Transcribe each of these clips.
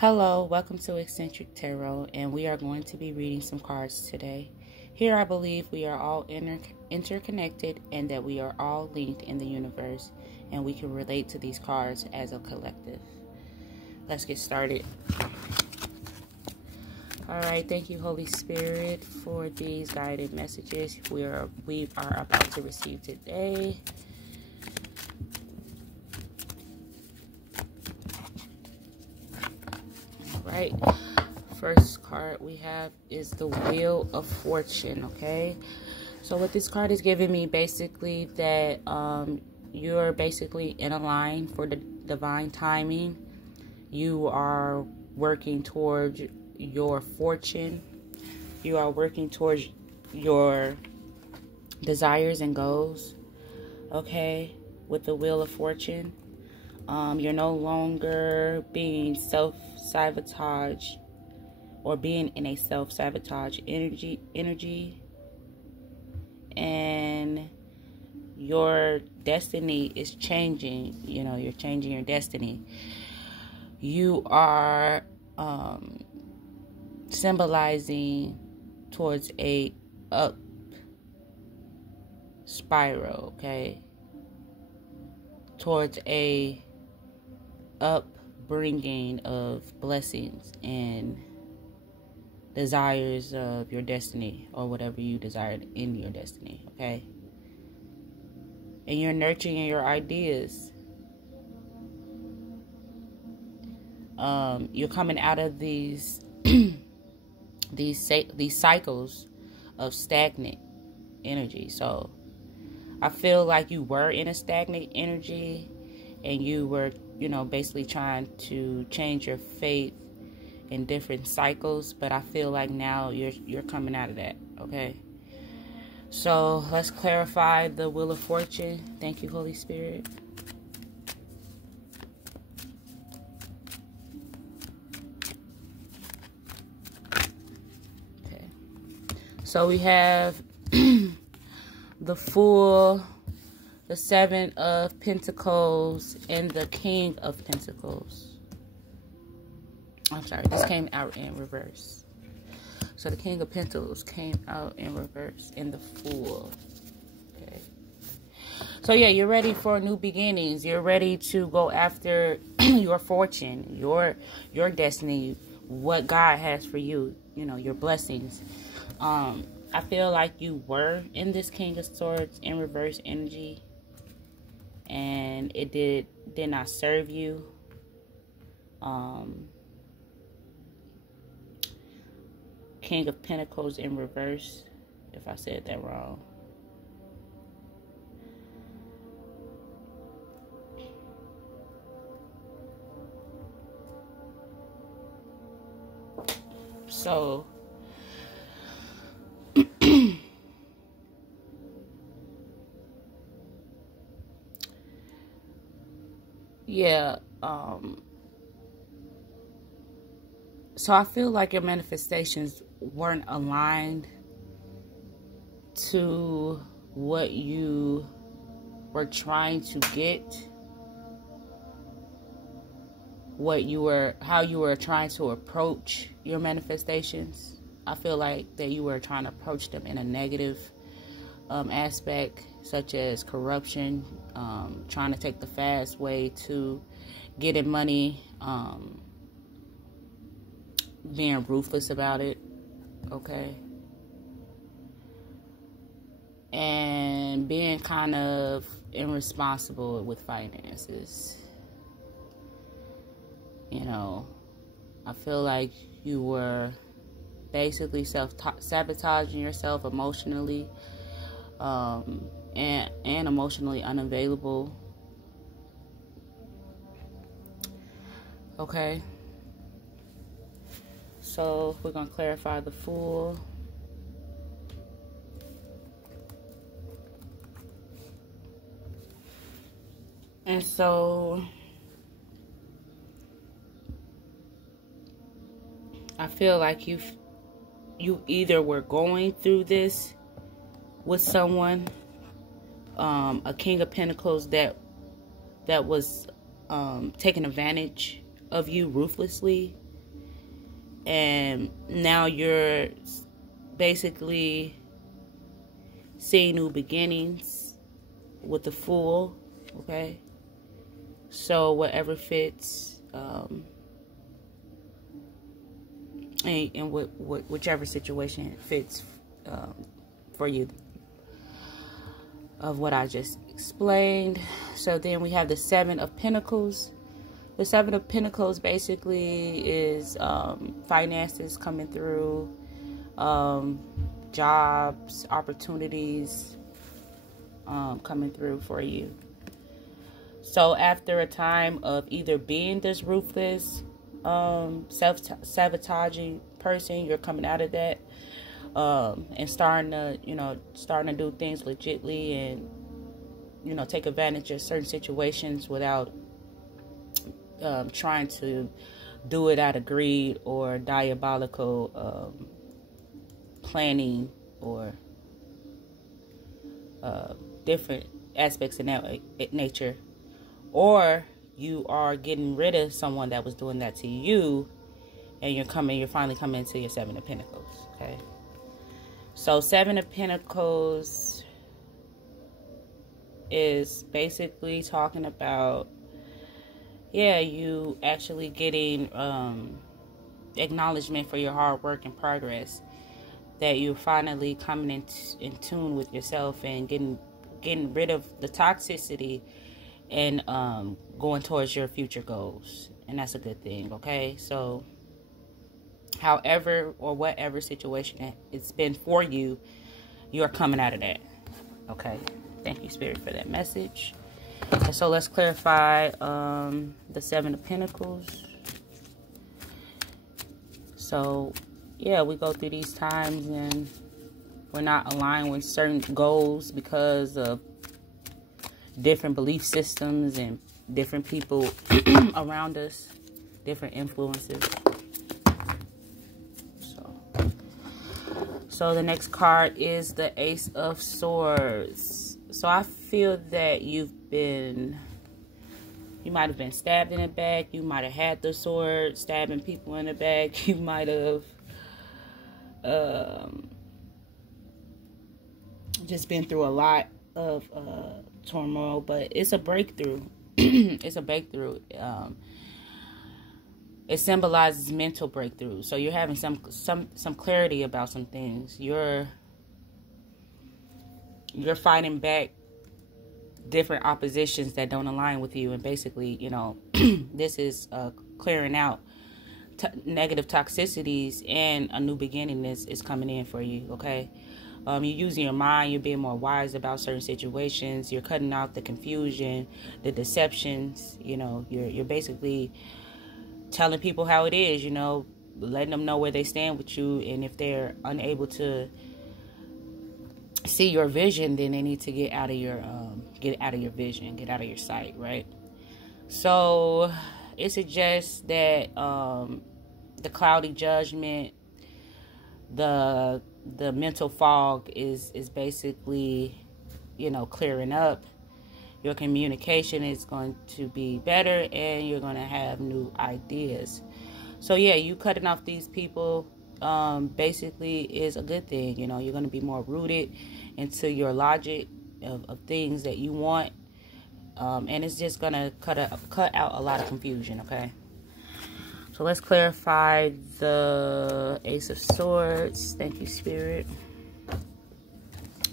Hello, welcome to Eccentric Tarot, and we are going to be reading some cards today. Here I believe we are all interconnected and that we are all linked in the universe, and we can relate to these cards as a collective. Let's get started. Alright, thank you, Holy Spirit, for these guided messages we are about to receive today. Right, first card we have is the Wheel of Fortune. Okay, so what this card is giving me, basically, that you're basically in a line for the divine timing. You are working towards your fortune. You are working towards your desires and goals. Okay, with the Wheel of Fortune. You're no longer being self-sabotage or being in a self-sabotage energy, and your destiny is changing. You know, you're changing your destiny. You are symbolizing towards a up spiral, okay? Towards a upbringing of blessings and desires of your destiny, or whatever you desired in your destiny, okay? And you're nurturing your ideas. You're coming out of these these cycles of stagnant energy. So I feel like you were in a stagnant energy, and you were, basically trying to change your faith in different cycles. But I feel like now you're coming out of that. Okay. So let's clarify the Wheel of Fortune. Thank you, Holy Spirit. Okay. So we have the Fool, the Seven of Pentacles, and the King of Pentacles. I'm sorry, this came out in reverse. So the King of Pentacles came out in reverse, and the Fool. Okay. So yeah, you're ready for new beginnings. You're ready to go after your fortune, your destiny, what God has for you, your blessings. I feel like you were in this King of Swords in reverse energy, and it did not serve you. King of Pentacles in reverse, if I said that wrong. So yeah, so I feel like your manifestations weren't aligned to what you were trying to get, how you were trying to approach your manifestations. I feel like that you were trying to approach them in a negative aspect, such as corruption, trying to take the fast way to getting money, being ruthless about it, okay? And being kind of irresponsible with finances. I feel like you were basically self-sabotaging yourself emotionally, and emotionally unavailable. Okay. So we're going to clarify the Fool. And so I feel like you either were going through this with someone, a King of Pentacles that was taking advantage of you ruthlessly, And now you're basically seeing new beginnings with the Fool, okay? So whatever fits, and whichever situation fits for you, of what I just explained. So then we have the Seven of Pentacles. The Seven of Pentacles basically is finances coming through, jobs, opportunities coming through for you. So after a time of either being this ruthless, self-sabotaging person, you're coming out of that, and starting to do things legitly, and take advantage of certain situations without trying to do it out of greed or diabolical planning, or different aspects in that nature. Or you are getting rid of someone that was doing that to you, and you're finally coming into your Seven of Pentacles, okay? So Seven of Pentacles is basically talking about, you actually getting acknowledgement for your hard work and progress, that you're finally coming in tune with yourself and getting rid of the toxicity, and going towards your future goals. And that's a good thing, okay? So however or whatever situation it's been for you, you're coming out of that, okay? Thank you, Spirit, for that message. And so let's clarify the Seven of Pentacles. So we go through these times and we're not aligned with certain goals because of different belief systems and different people around us, different influences. So the next card is the Ace of Swords. So I feel that you might have been stabbed in the back. You might have had the sword stabbing people in the back. You might have just been through a lot of turmoil, but it's a breakthrough. It's a breakthrough. It symbolizes mental breakthrough. So you're having some clarity about some things. You're fighting back different oppositions that don't align with you, and basically, this is clearing out negative toxicities, and a new beginning is coming in for you, okay? You're using your mind. You're being more wise about certain situations. You're cutting out the confusion, the deceptions. You're basically telling people how it is, letting them know where they stand with you. And if they're unable to see your vision, then they need to get out of your vision, get out of your sight, right? So it suggests that the cloudy judgment, the mental fog is basically, clearing up. Your communication is going to be better, and you're going to have new ideas. So you cutting off these people basically is a good thing. You're going to be more rooted into your logic of things that you want, and it's just going to cut out a lot of confusion, okay? So let's clarify the Ace of Swords. Thank you, Spirit.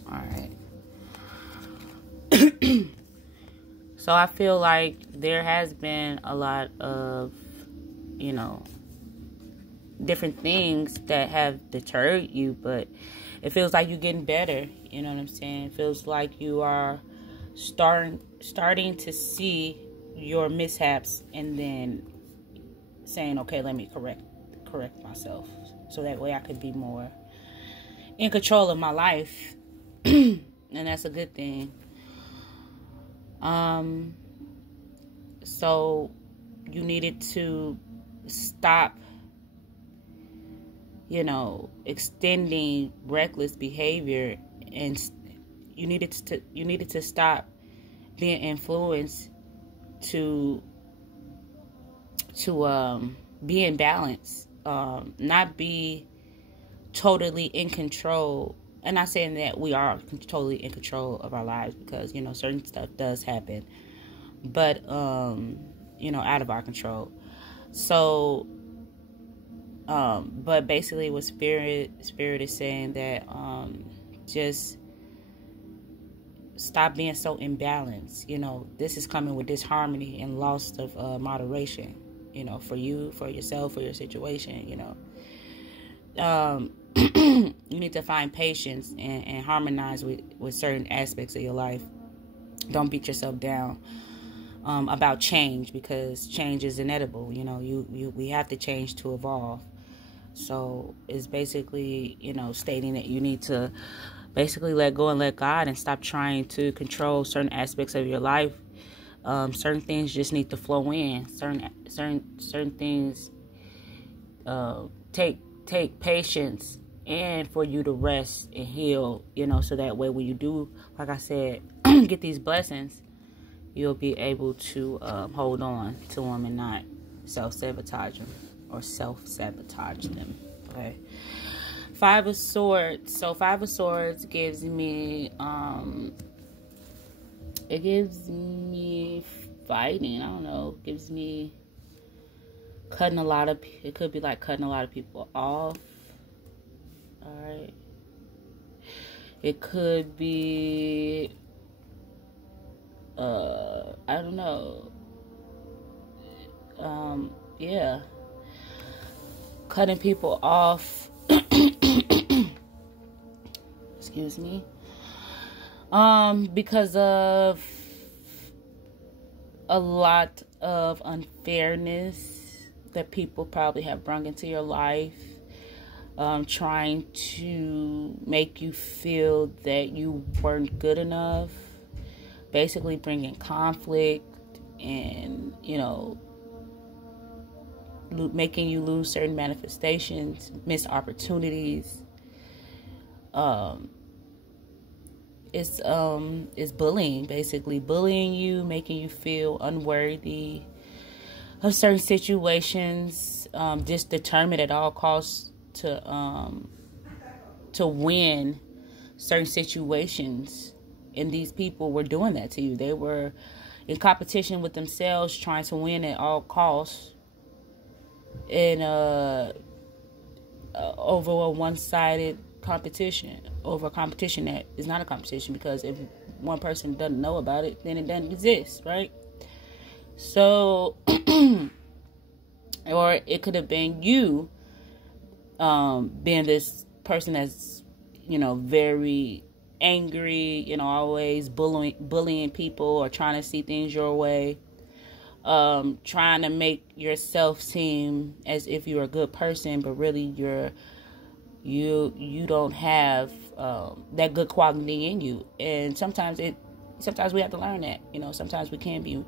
All right. So I feel like there has been a lot of, different things that have deterred you, but it feels like you're getting better. You know what I'm saying? It feels like you are starting to see your mishaps, and then saying, okay, let me correct myself, so that way I could be more in control of my life. And that's a good thing. So you needed to stop, extending reckless behavior, and you needed to stop being influenced to be in balance not be totally in control. And not saying that we are totally in control of our lives, because, you know, certain stuff does happen, but, you know, out of our control. So, but basically what Spirit is saying that, just stop being so imbalanced. You know, this is coming with disharmony and loss of moderation, you know, for you, for yourself, for your situation, you know. You need to find patience and harmonize with certain aspects of your life. Don't beat yourself down about change, because change is inevitable. You know, we have to change to evolve. So it's basically, you know, stating that you need to basically let go and let God, and stop trying to control certain aspects of your life. Certain things just need to flow in. Certain things take patience, and for you to rest and heal, you know, so that way when you do, like I said, get these blessings, you'll be able to hold on to them and not self-sabotage them or self-sabotage them. Okay. 5 of Swords. So 5 of Swords gives me it gives me fighting. I don't know. It gives me cutting a lot of, it could be like cutting a lot of people off. Alright. It could be I don't know. Yeah. Cutting people off. Excuse me. Because of a lot of unfairness that people probably have brought into your life, trying to make you feel that you weren't good enough, basically bringing conflict and, you know, making you lose certain manifestations, missed opportunities. It's bullying, basically bullying you, making you feel unworthy of certain situations, just determined at all costs to win certain situations. And these people were doing that to you. They were in competition with themselves, trying to win at all costs, and over a one-sided competition, over a competition that is not a competition, because if one person doesn't know about it, then it doesn't exist, right? So, or it could have been you being this person that's, you know, very angry, you know, always bullying people, or trying to see things your way, trying to make yourself seem as if you're a good person, but really you don't have that good quality in you. And sometimes we have to learn that, you know. Sometimes we can be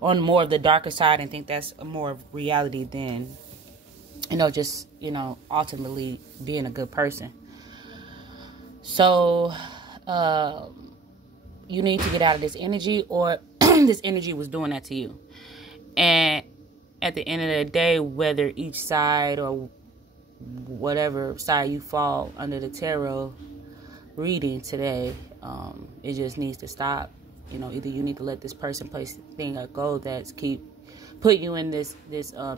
on more of the darker side and think that's more of reality than, you know, just, you know, ultimately being a good person. So you need to get out of this energy, or this energy was doing that to you. And at the end of the day, whether each side or whatever side you fall under the tarot reading today, it just needs to stop. You know, either you need to let this person, place, thing go that's put you in this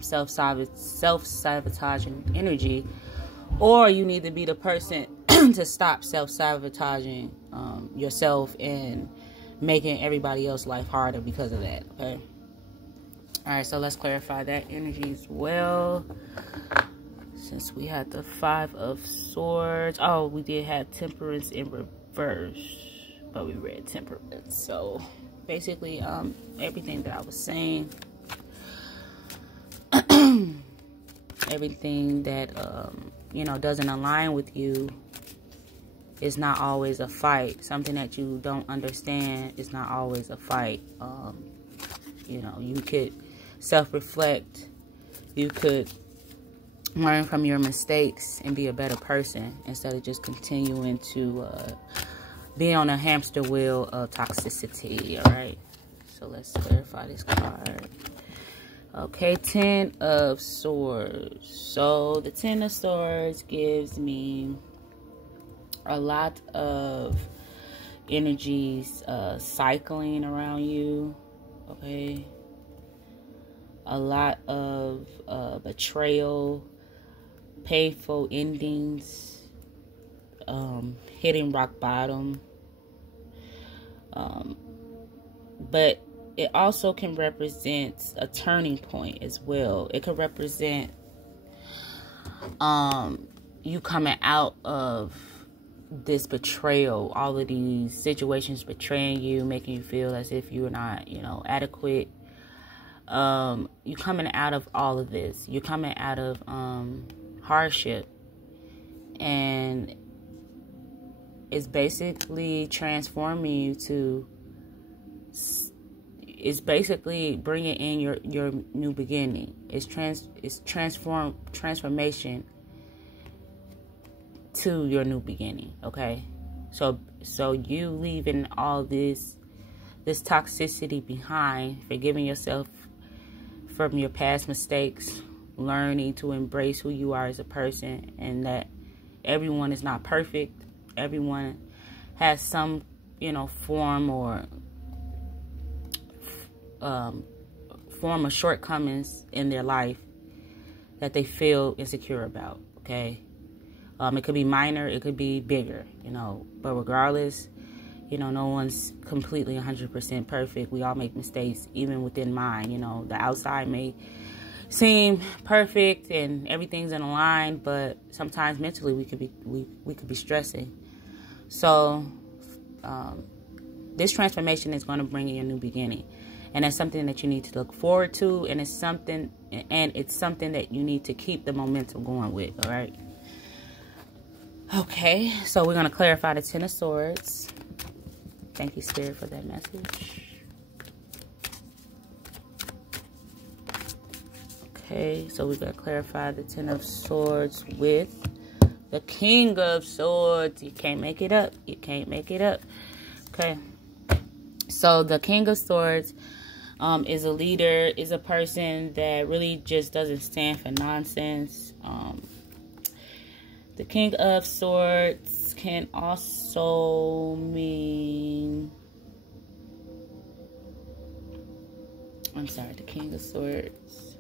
self-sabotaging energy, or you need to be the person to stop self-sabotaging yourself and making everybody else's life harder because of that. Okay. All right, so let's clarify that energy as well. Since we had the 5 of Swords. Oh, we did have Temperance in reverse, but we read Temperance. So basically, everything that I was saying, everything that you know, doesn't align with you is not always a fight. Something that you don't understand is not always a fight. You know, you could self-reflect. You could learn from your mistakes and be a better person, instead of just continuing to be on a hamster wheel of toxicity. All right, so let's clarify this card. Okay, Ten of Swords. So the Ten of Swords gives me a lot of energies cycling around you. Okay, a lot of betrayal, painful endings, hitting rock bottom. But it also can represent a turning point as well. It could represent you coming out of this betrayal, all of these situations betraying you, making you feel as if you're not, you know, adequate. You coming out of all of this. You're coming out of hardship, and it's basically transforming you to. It's basically bringing in your new beginning. It's transformation to your new beginning. Okay, so you leaving all this toxicity behind, forgiving yourself from your past mistakes, learning to embrace who you are as a person, and that everyone is not perfect. Everyone has some, you know, form of shortcomings in their life that they feel insecure about. Okay, it could be minor, it could be bigger, you know, but regardless, you know, no one's completely 100% perfect. We all make mistakes, even within mine. You know, the outside may seem perfect and everything's in a line, but sometimes mentally we could be stressing. So this transformation is going to bring you a new beginning. And that's something that you need to look forward to, and it's something that you need to keep the momentum going with, all right? Okay, so we're going to clarify the Ten of Swords. Thank you, Spirit, for that message. Okay, so we're going to clarify the Ten of Swords with the King of Swords. You can't make it up. You can't make it up. Okay, so the King of Swords is a leader, is a person that really just doesn't stand for nonsense. The King of Swords can also mean, the King of Swords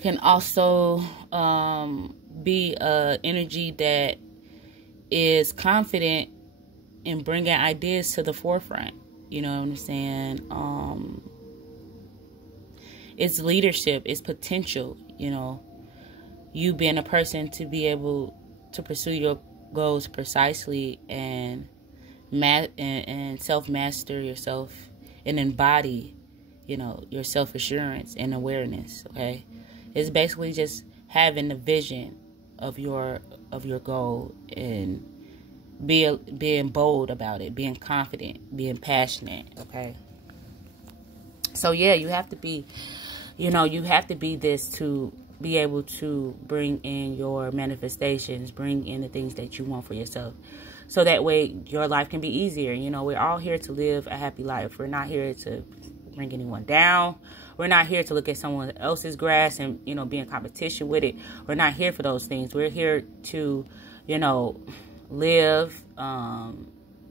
can also be an energy that is confident in bringing ideas to the forefront. You know what I'm saying? It's leadership, it's potential. You know, you being a person to be able to pursue your goals precisely and self-master yourself and embody, you know, your self-assurance and awareness. Okay, it's basically just having the vision of your goal and being bold about it, being confident, being passionate. Okay, so yeah, you have to be, you know, you have to be this to be able to bring in your manifestations, bring in the things that you want for yourself, so that way your life can be easier. You know, we're all here to live a happy life. We're not here to bring anyone down. We're not here to look at someone else's grass and, you know, be in competition with it. We're not here for those things. We're here to, you know, live,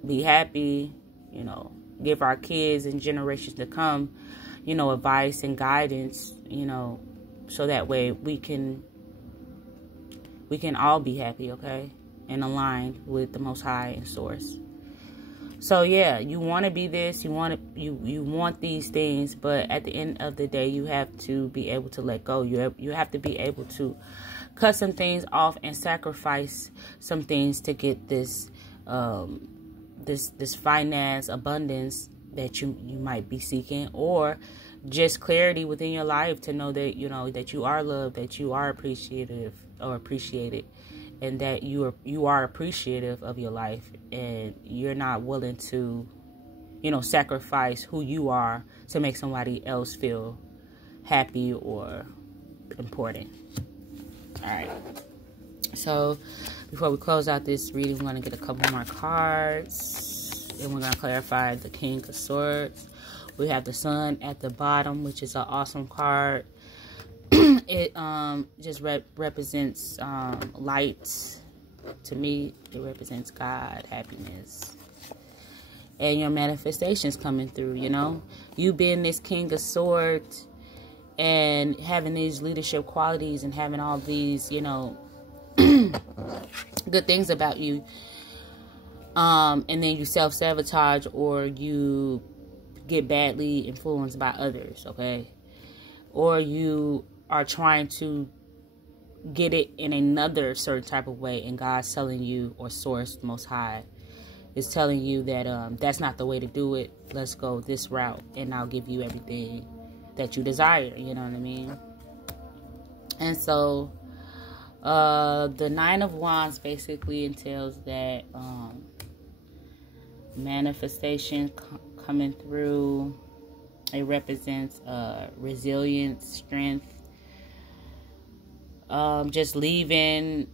be happy, you know, give our kids and generations to come, you know, advice and guidance, you know, so that way we can all be happy, okay, and aligned with the Most High and Source. So yeah, you want to be this, you want these things, but at the end of the day, you have to be able to let go. You have to be able to cut some things off and sacrifice some things to get this this finance abundance that you might be seeking, or just clarity within your life to know that, you know, that you are loved, that you are appreciated, and that you are appreciative of your life, and you're not willing to, you know, sacrifice who you are to make somebody else feel happy or important. All right. So before we close out this reading, we're going to get a couple more cards, and we're going to clarify the King of Swords We have the Sun at the bottom, which is an awesome card. It just represents light. To me, it represents God, happiness, and your manifestations coming through. You know, you being this King of Swords and having these leadership qualities and having all these, you know, good things about you. And then you self-sabotage or you get badly influenced by others, okay? Or you are trying to get it in another certain type of way, and God's telling you, or Source Most High is telling you that that's not the way to do it. Let's go this route, and I'll give you everything that you desire, you know what I mean? And so the Nine of Wands basically entails that manifestation coming through. It represents resilience, strength, just leaving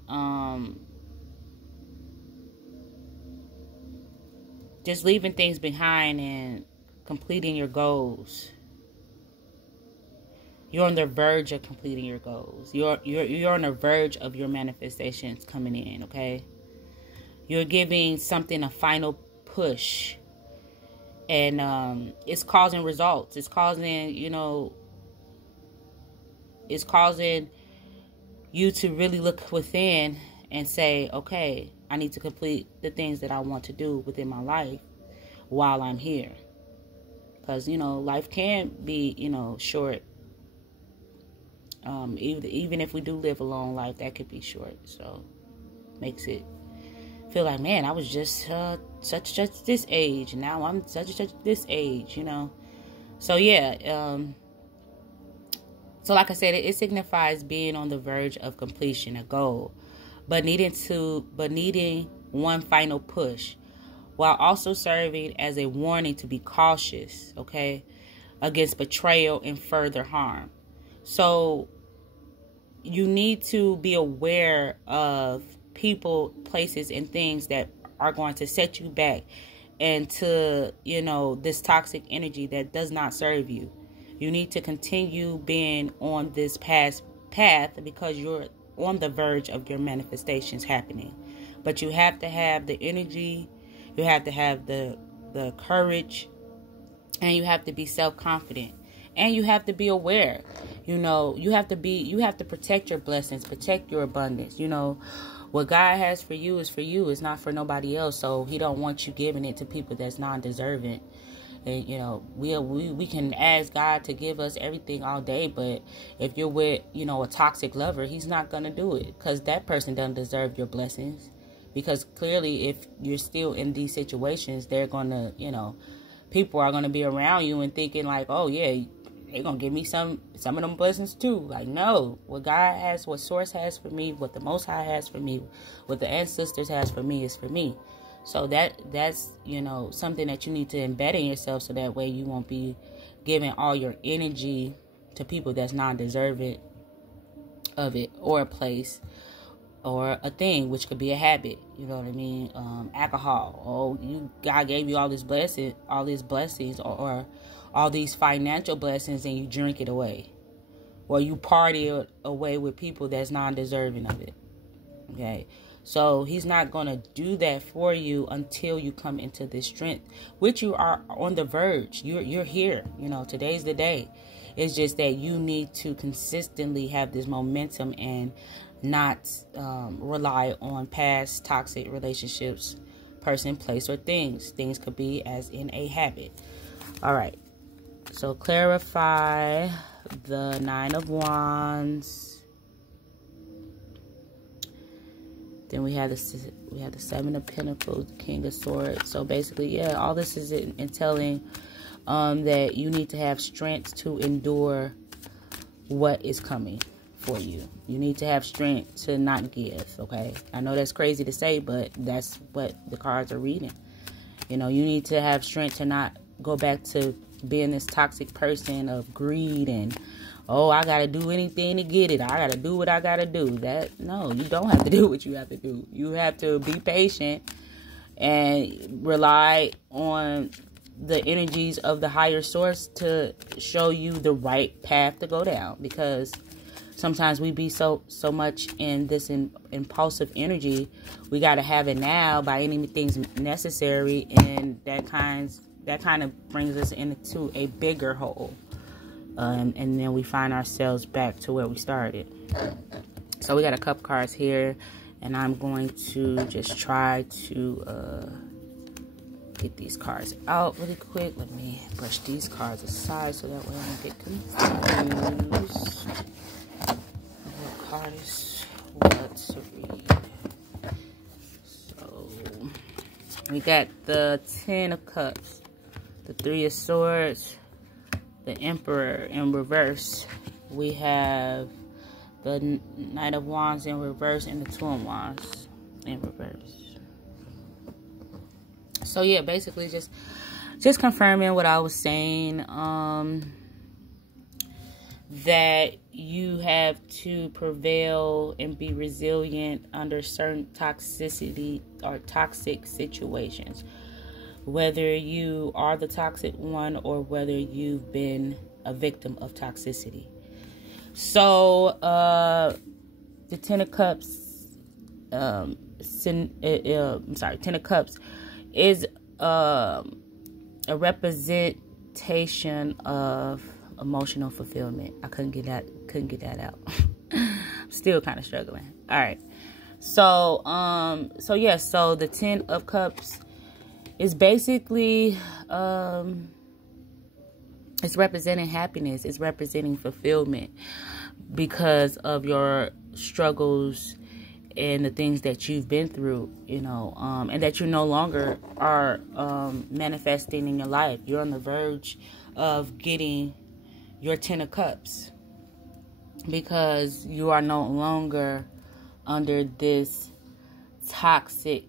things behind and completing your goals. You're on the verge of completing your goals. You're on the verge of your manifestations coming in, okay? You're giving something a final push. And it's causing results. It's causing, you know, it's causing you to really look within and say, okay, I need to complete the things that I want to do within my life while I'm here. Because, you know, life can be, you know, short. Even if we do live a long life, that could be short. So, makes it feel like, man, I was just such this age, and now I'm such this age, you know. So, yeah. So, like I said, it signifies being on the verge of completion, a goal, but needing one final push, while also serving as a warning to be cautious, okay, against betrayal and further harm. So you need to be aware of people, places, and things that are going to set you back into, you know, this toxic energy that does not serve you. You need to continue being on this path because you're on the verge of your manifestations happening. But you have to have the energy, you have to have the courage, and you have to be self-confident. And you have to be aware, you know, you have to protect your blessings, protect your abundance. You know, what God has for you is for you. It's not for nobody else. So he don't want you giving it to people that's non-deserving. And, you know, we can ask God to give us everything all day. But if you're with, you know, a toxic lover, he's not going to do it because that person doesn't deserve your blessings. Because clearly, if you're still in these situations, they're going to, you know, people are going to be around you and thinking like, oh, yeah, they're going to give me some of them blessings too. Like, no, what God has, what Source has for me, what the Most High has for me, what the ancestors has for me is for me. So that's, you know, something that you need to embed in yourself so that way you won't be giving all your energy to people that's non-deserving of it, or a place, or a thing, which could be a habit. You know what I mean? Alcohol. Oh, God gave you all these blessings, or all these financial blessings, and you drink it away, or you party it away with people that's non-deserving of it. Okay, so he's not gonna do that for you until you come into this strength, which you are on the verge. You're here. You know, today's the day. It's just that you need to consistently have this momentum and not rely on past toxic relationships, person, place, or things. Things could be as in a habit. All right. So clarify the Nine of Wands. Then we have the Seven of Pentacles, King of Swords. So basically, yeah, all this is entailing that you need to have strength to endure what is coming for you. You need to have strength to not give, okay? I know that's crazy to say, but that's what the cards are reading. You know, you need to have strength to not go back to being this toxic person of greed and, oh, I got to do anything to get it. I got to do what I got to do. No, you don't have to do what you have to do. You have to be patient and rely on the energies of the higher source to show you the right path to go down, because sometimes we be so much in this impulsive energy. We got to have it now by any means necessary, and that kind of brings us into a bigger hole, and then we find ourselves back to where we started. So we got a cup cards here, and I'm going to just try to get these cards out really quick. Let me brush these cards aside so that way I don't get confused. What card is what to read? So we got the Ten of Cups, the Three of Swords, the Emperor in reverse. We have the Knight of Wands in reverse and the Two of Wands in reverse. So yeah, basically just confirming what I was saying, that you have to prevail and be resilient under certain toxicity or toxic situations, whether you are the toxic one or whether you've been a victim of toxicity. So the Ten of Cups, Ten of Cups is a representation of emotional fulfillment. I couldn't get that out. Still kind of struggling. All right. So so the Ten of Cups is basically it's representing happiness. It's representing fulfillment because of your struggles and the things that you've been through, and that you no longer are manifesting in your life. You're on the verge of getting your Ten of Cups because you are no longer under this toxic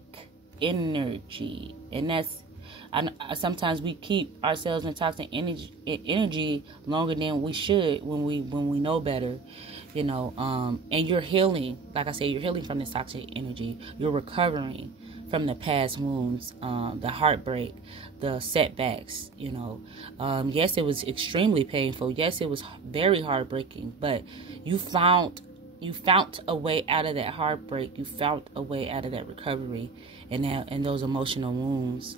energy. And that's, sometimes we keep ourselves in toxic energy longer than we should when we know better. And you're healing. Like I said, you're healing from this toxic energy. You're recovering from the past wounds, the heartbreak, the setbacks. Yes, it was extremely painful. Yes, it was very heartbreaking. But you found a way out of that heartbreak. You found a way out of that recovery and those emotional wounds.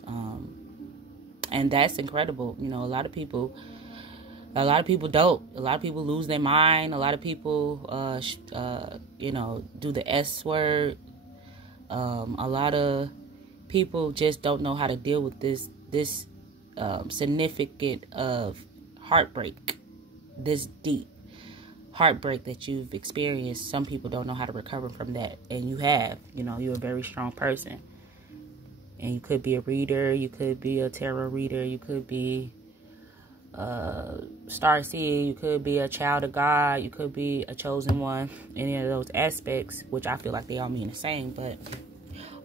And that's incredible. A lot of people don't. A lot of people lose their mind. A lot of people, do the S word. A lot of people just don't know how to deal with this significant of heartbreak, this deep heartbreak that you've experienced. Some people don't know how to recover from that, and you have. You're a very strong person, and you could be a reader, you could be a tarot reader, you could be starseed, you could be a child of God, you could be a chosen one. Any of those aspects, which I feel like they all mean the same, but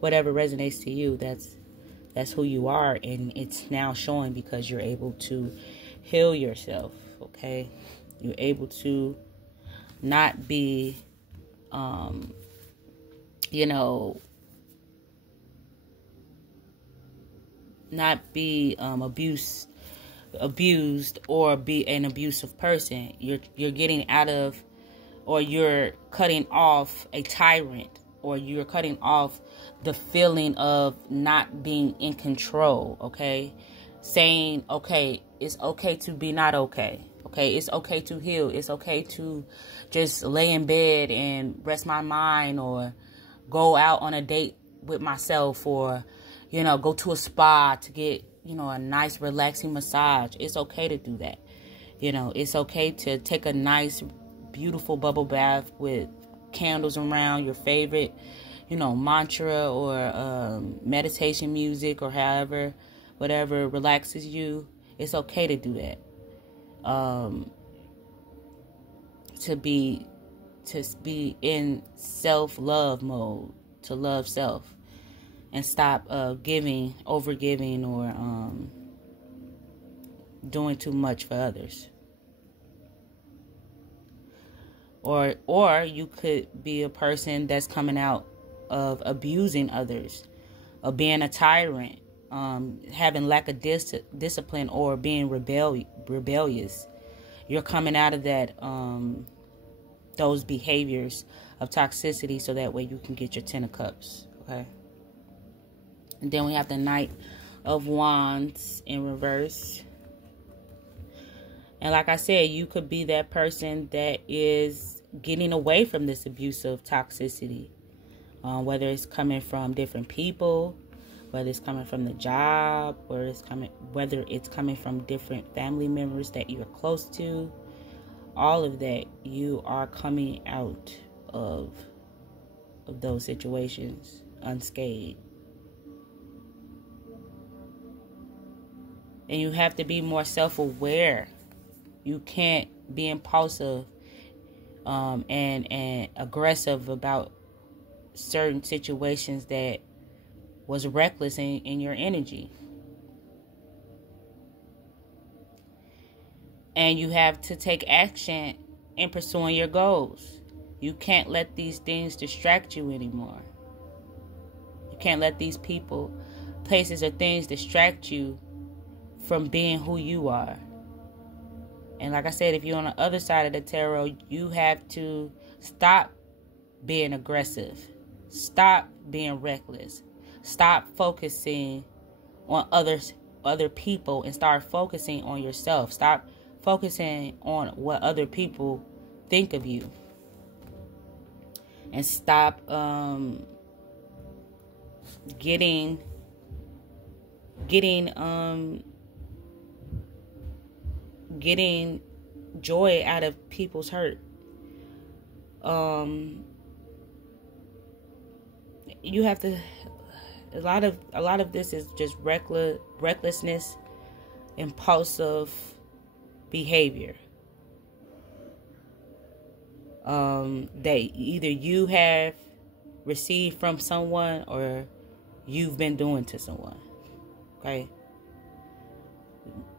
whatever resonates to you, that's who you are, and it's now showing because you're able to heal yourself. Okay, you're able to not be abused or be an abusive person. You're getting out of, or you're cutting off a tyrant, or you're cutting off the feeling of not being in control. Okay, saying, okay, it's okay to be not okay. Okay, it's okay to heal. It's okay to just lay in bed and rest my mind, or go out on a date with myself, or go to a spa to get a nice relaxing massage. It's okay to do that. It's okay to take a nice beautiful bubble bath with candles around, your favorite mantra or meditation music, or whatever relaxes you. It's okay to do that. To be in self-love mode, to love self, and stop overgiving, or doing too much for others. Or you could be a person that's coming out of abusing others, of being a tyrant, having lack of discipline or being rebellious. You're coming out of that, those behaviors of toxicity, so that way you can get your 10 of Cups. Okay. And then we have the Knight of Wands in reverse. And like I said, you could be that person that is getting away from this abusive toxicity. Whether it's coming from different people, whether it's coming from the job, or whether it's coming from different family members that you're close to. All of that, you are coming out of those situations unscathed. And you have to be more self-aware. You can't be impulsive and aggressive about certain situations that was reckless in your energy. And you have to take action in pursuing your goals. You can't let these things distract you anymore. You can't let these people, places, or things distract you from being who you are. And like I said, if you're on the other side of the tarot, you have to stop being aggressive. Stop being reckless. Stop focusing on other people and start focusing on yourself. Stop focusing on what other people think of you. And stop getting joy out of people's hurt. You have to. A lot of this is just recklessness, impulsive behavior. That either you have received from someone or you've been doing to someone. Okay.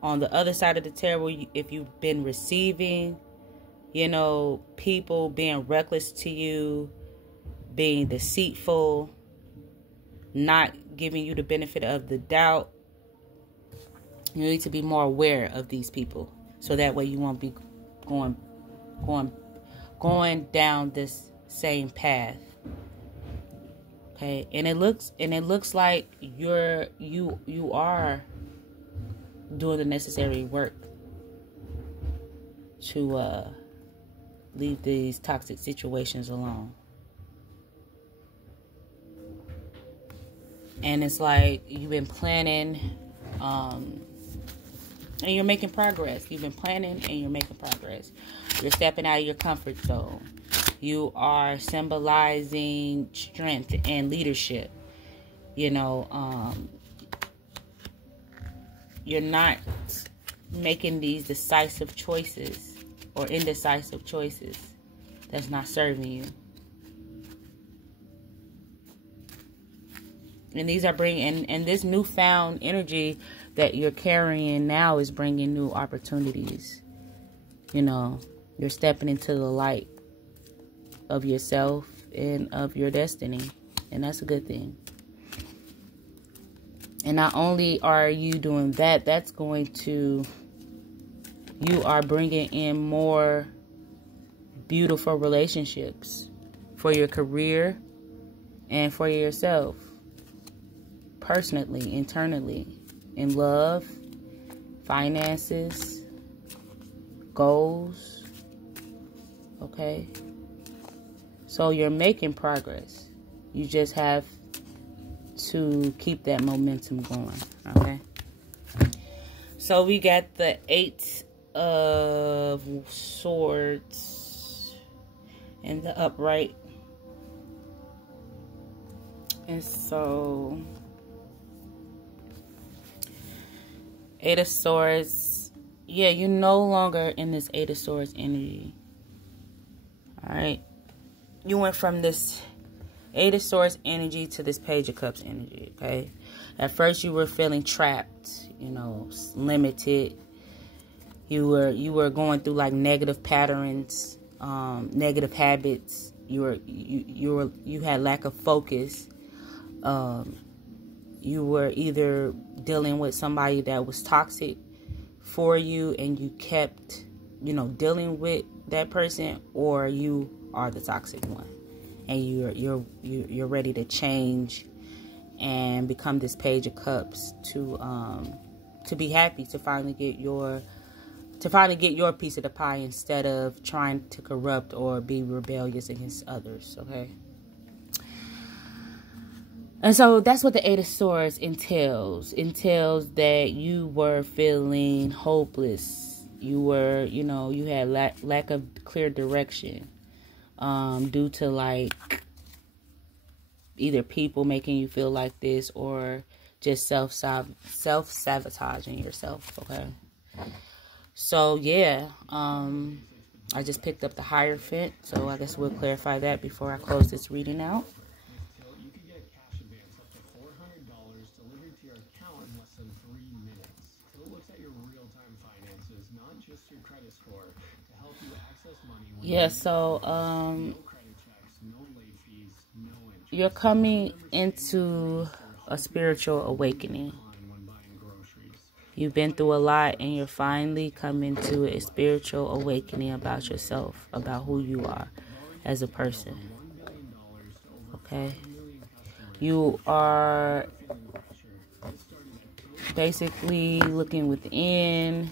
On the other side of the tarot, if you've been receiving, people being reckless to you, being deceitful, not giving you the benefit of the doubt, you need to be more aware of these people, so that way you won't be going down this same path. Okay, and it looks like you are doing the necessary work to leave these toxic situations alone. And it's like you've been planning, and you're making progress. You've been planning and you're making progress. You're stepping out of your comfort zone. You are symbolizing strength and leadership. You're not making these decisive choices or indecisive choices that's not serving you. And these are and this newfound energy that you're carrying now is bringing new opportunities. You're stepping into the light of yourself and of your destiny. And that's a good thing. And not only are you doing that, you are bringing in more beautiful relationships for your career and for yourself. Personally, internally, in love, finances, goals. Okay? So you're making progress. You just have to keep that momentum going. Okay? So we got the 8 of Swords in the upright. And so 8 of Swords. Yeah, you're no longer in this 8 of Swords energy. Alright. You went from this 8 of Swords energy to this Page of Cups energy. Okay. At first you were feeling trapped. Limited. You were going through like negative patterns, negative habits. You had lack of focus. you were either dealing with somebody that was toxic for you and you kept, dealing with that person, or you are the toxic one and you're ready to change and become this Page of Cups to be happy, to finally get your piece of the pie instead of trying to corrupt or be rebellious against others. Okay. And so that's what the Eight of Swords entails. Entails that you were feeling hopeless. You were, you had lack of clear direction, due to like either people making you feel like this or just self-sabotaging yourself. Okay. So yeah, I just picked up the Hierophant, so I guess we'll clarify that before I close this reading out. You can get a cash advance up to $400 delivered to your account in less than 3 minutes. It looks at your real-time finances, not just your credit score, to help you access money. Yeah, so No credit checks, no late fees, no interest. you're coming into a spiritual awakening. You've been through a lot and you're finally coming to a spiritual awakening about yourself, about who you are as a person. Okay? You are basically looking within.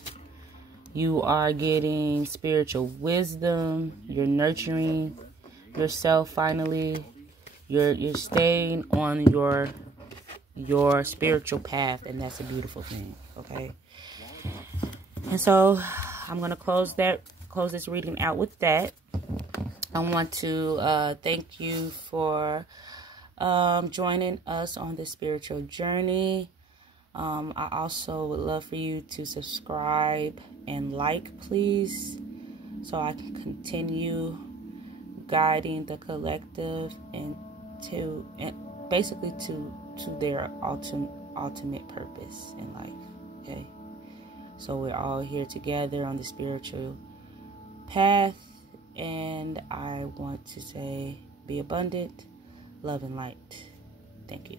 You are getting spiritual wisdom. You're nurturing yourself finally. You're staying on your spiritual path, and that's a beautiful thing. Okay. And so I'm going to close this reading out with that. I want to thank you for joining us on this spiritual journey. I also would love for you to subscribe and like, please, so I can continue guiding the collective and basically to their ultimate purpose in life. Okay, so we're all here together on the spiritual path, and I want to say, be abundant, love, and light. Thank you.